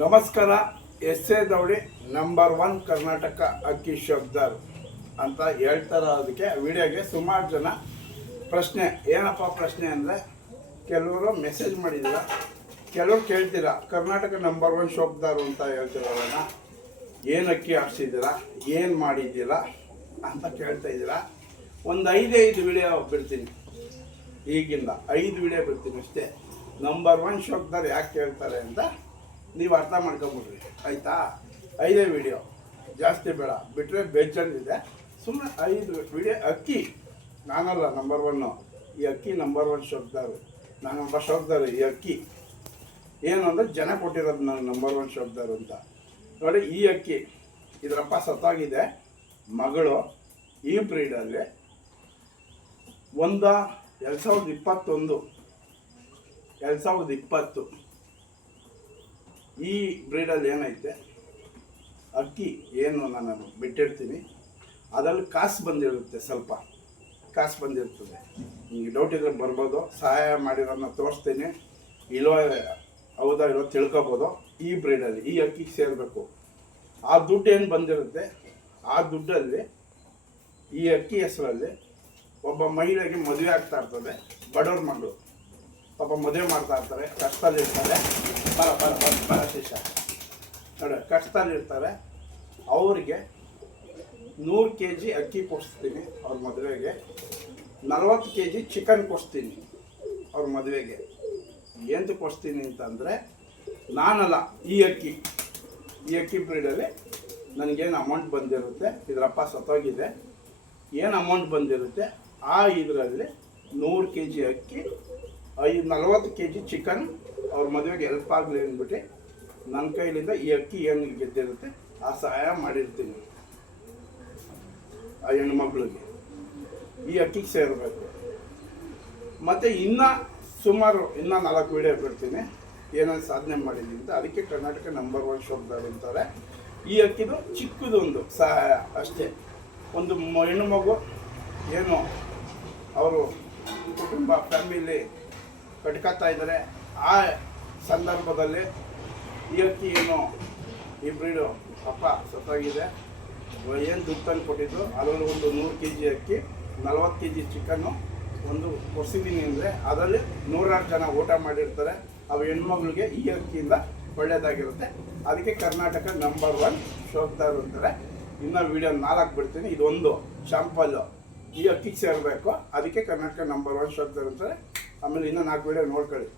ನಮಸ್ಕಾರ. S A ದೌಡಿ number 1 Karnataka ಅಕ್ಕಿ ಶಬ್ದಾರ್ ಅಂತ ಹೇಳ್ತಾರೆ. ಅದಕ್ಕೆ ವಿಡಿಯೋಗೆ ಸುಮಾರು ಜನ ಪ್ರಶ್ನೆ, ಏನಪ್ಪ ಪ್ರಶ್ನೆ ಅಂದರೆ, ಕೆಲವರು ಮೆಸೇಜ್ ಮಾಡಿದ್ದೀರ, ಕೆಲವರು ಕೇಳ್ತೀರಾ ಕರ್ನಾಟಕ ನಂಬರ್ 1 ಶೋಬ್ದಾರು ಅಂತ ಹೇಳ್ತಿರೋದನ್ನ ಏನು ಅಕ್ಕಿ ಹಾಕ್ಸಿದ್ದೀರಾ, ಏನು ಮಾಡಿದ್ದೀರಾ ಅಂತ ಕೇಳ್ತಾ ಇದ್ದೀರಾ. ಒಂದು 5 ವಿಡಿಯೋ ಬಿಡ್ತೀನಿ, ಈಗಿಂದ 5 ವಿಡಿಯೋ ಬಿಡ್ತೀನಿ ಅಷ್ಟೇ. ನಂಬರ್ 1 ಶೋಬ್ದಾರ್ ಯಾಕೆ ಕೇಳ್ತಾರೆ ಅಂತ ನೀವು ಅರ್ಥ ಮಾಡ್ಕೊಂಬಿಡ್ರಿ, ಆಯಿತಾ? 5 ವಿಡಿಯೋ, ಜಾಸ್ತಿ ಬೇಡ, ಬಿಟ್ಟರೆ ಬೇಜಾನಿದೆ. ಸುಮ್ಮನೆ 5 ವಿಡಿಯೋ. ಅಕ್ಕಿ ನಾನಲ್ಲ ನಂಬರ್ 1, ಈ ಅಕ್ಕಿ ನಂಬರ್ 1 ಶೋಬ್ದಾರು, ನಾನೊಬ್ಬ ಶೋಬ್ದಾರು. ಈ ಅಕ್ಕಿ ಏನು ಅಂದರೆ ಜನ ಕೊಟ್ಟಿರೋದು ನಾನು ನಂಬರ್ 1 ಶೋಬ್ದಾರು ಅಂತ. ನೋಡಿ, ಈ ಅಕ್ಕಿ ಇದರಪ್ಪ ಸತ್ತಾಗಿದೆ, ಮಗಳು ಈ ಬ್ರೀಡಲ್ಲಿ 2020 ಈ ಬ್ರೀಡಲ್ಲಿ ಏನೈತೆ ಅಕ್ಕಿ ಏನು ನಾನು ಬಿಟ್ಟಿರ್ತೀನಿ, ಅದರಲ್ಲಿ ಕಾಸು ಬಂದಿರುತ್ತೆ, ಸ್ವಲ್ಪ ಕಾಸು ಬಂದಿರ್ತದೆ. ನಿಮಗೆ ಡೌಟ್ ಇದ್ರೆ ಬರ್ಬೋದು, ಸಹಾಯ ಮಾಡಿರೋದನ್ನ ತೋರಿಸ್ತೀನಿ, ಇಲ್ಲೋ ಹೌದಾ ಇಲ್ಲೋ ತಿಳ್ಕೊಬೋದು. ಈ ಬ್ರೀಡಲ್ಲಿ ಈ ಅಕ್ಕಿಗೆ ಸೇರಬೇಕು. ಆ ದುಡ್ಡು ಏನು ಬಂದಿರುತ್ತೆ, ಆ ದುಡ್ಡಲ್ಲಿ ಈ ಅಕ್ಕಿ ಹೆಸರಲ್ಲಿ ಒಬ್ಬ ಮಹಿಳೆಗೆ ಮದುವೆ ಆಗ್ತಾ ಇರ್ತದೆ. ಬಡವ್ರ ಮಗಳು ಪಾಪ ಮದುವೆ ಮಾಡ್ತಾ ಇರ್ತಾರೆ, ಕಷ್ಟದಲ್ಲಿರ್ತಾರೆ. ಬರ ಶಿಷ್ಯ ನೋಡಿ, ಕಷ್ಟದಲ್ಲಿರ್ತಾರೆ. ಅವರಿಗೆ 100 kg ಅಕ್ಕಿ ಕೊಡಿಸ್ತೀನಿ ಅವ್ರ ಮದುವೆಗೆ, 40 kg ಚಿಕನ್ ಕೊಡಿಸ್ತೀನಿ ಅವ್ರ ಮದುವೆಗೆ. ಏನು ಕೊಡಿಸ್ತೀನಿ ಅಂತಂದರೆ, ನಾನಲ್ಲ, ಈ ಅಕ್ಕಿ ಬ್ರೀಡಲ್ಲಿ ನನಗೇನು ಅಮೌಂಟ್ ಬಂದಿರುತ್ತೆ, ಇದರಪ್ಪ ಸತ್ತೋಗಿದೆ, ಏನು ಅಮೌಂಟ್ ಬಂದಿರುತ್ತೆ ಆ ಇದರಲ್ಲಿ 100 kg ಅಕ್ಕಿ, 40 kg ಚಿಕನ್ ಅವ್ರ ಮದುವೆಗೆ ಹೆಲ್ಪ್ ಆಗಲಿ ಅಂದ್ಬಿಟ್ಟು ನನ್ನ ಕೈಲಿಂದ ಈ ಅಕ್ಕಿ ಏನು ಗೆದ್ದಿರುತ್ತೆ ಆ ಸಹಾಯ ಮಾಡಿರ್ತೀನಿ ಆ ಹೆಣ್ಮಕ್ಳಿಗೆ. ಈ ಅಕ್ಕಿಗೆ ಸೇರಬೇಕು. ಮತ್ತು ಸುಮಾರು 4 ವಿಡಿಯೋ ಬಿಡ್ತೀನಿ ಏನೇನು ಸಾಧನೆ ಮಾಡಿದ್ದೀನಿ ಅಂತ. ಅದಕ್ಕೆ ಕರ್ನಾಟಕ ನಂಬರ್ 1 ಶೋಬ್ದಾರ್ ಅಂತಾರೆ. ಈ ಅಕ್ಕಿದು ಚಿಕ್ಕದೊಂದು ಸಹಾಯ ಅಷ್ಟೇ. ಒಂದು ಹೆಣ್ಣು ಮಗು ಏನು ಅವರು ಕುಟುಂಬ ಫ್ಯಾಮಿಲಿ ಕಟ್ಕೊತಾ ಇದ್ದಾರೆ, ಆ ಸಂದರ್ಭದಲ್ಲಿ ಈ ಅಕ್ಕಿ ಏನು ಈ ಬ್ರೀಡು ಅಪ್ಪ ಸತ್ತಾಗಿದೆ, ಏನು ದುಡ್ಡು ತಂದು ಕೊಟ್ಟಿದ್ದು, ಅದರಲ್ಲಿ ಒಂದು 100 kg ಅಕ್ಕಿ, 40 kg ಚಿಕನ್ನು ಒಂದು ಕೊಡ್ಸಿದ್ದೀನಿ ಅಂದರೆ ಅದರಲ್ಲಿ 100 ಜನ ಊಟ ಮಾಡಿರ್ತಾರೆ. ಅವು ಹೆಣ್ಮಗಳಿಗೆ ಈ ಅಕ್ಕಿಯಿಂದ ಒಳ್ಳೆಯದಾಗಿರುತ್ತೆ. ಅದಕ್ಕೆ ಕರ್ನಾಟಕ ನಂಬರ್ 1 ಶೋಬ್ದಾರ್ ಅಂತಾರೆ. ಇನ್ನೂ ವಿಡಿಯೋ 4 ಬಿಡ್ತೀನಿ, ಇದೊಂದು ಶಾಂಪಲ್ಲು ಈ ಅಕ್ಕಿಗೆ ಸೇರಬೇಕು. ಅದಕ್ಕೆ ಕರ್ನಾಟಕ ನಂಬರ್ 1 ಶೋಬ್ದಾರ್ ಅಂತಾರೆ. ಆಮೇಲೆ ಇನ್ನೂ 4 ವಿಡಿಯೋ ನೋಡ್ಕೊಳ್ಳಿ.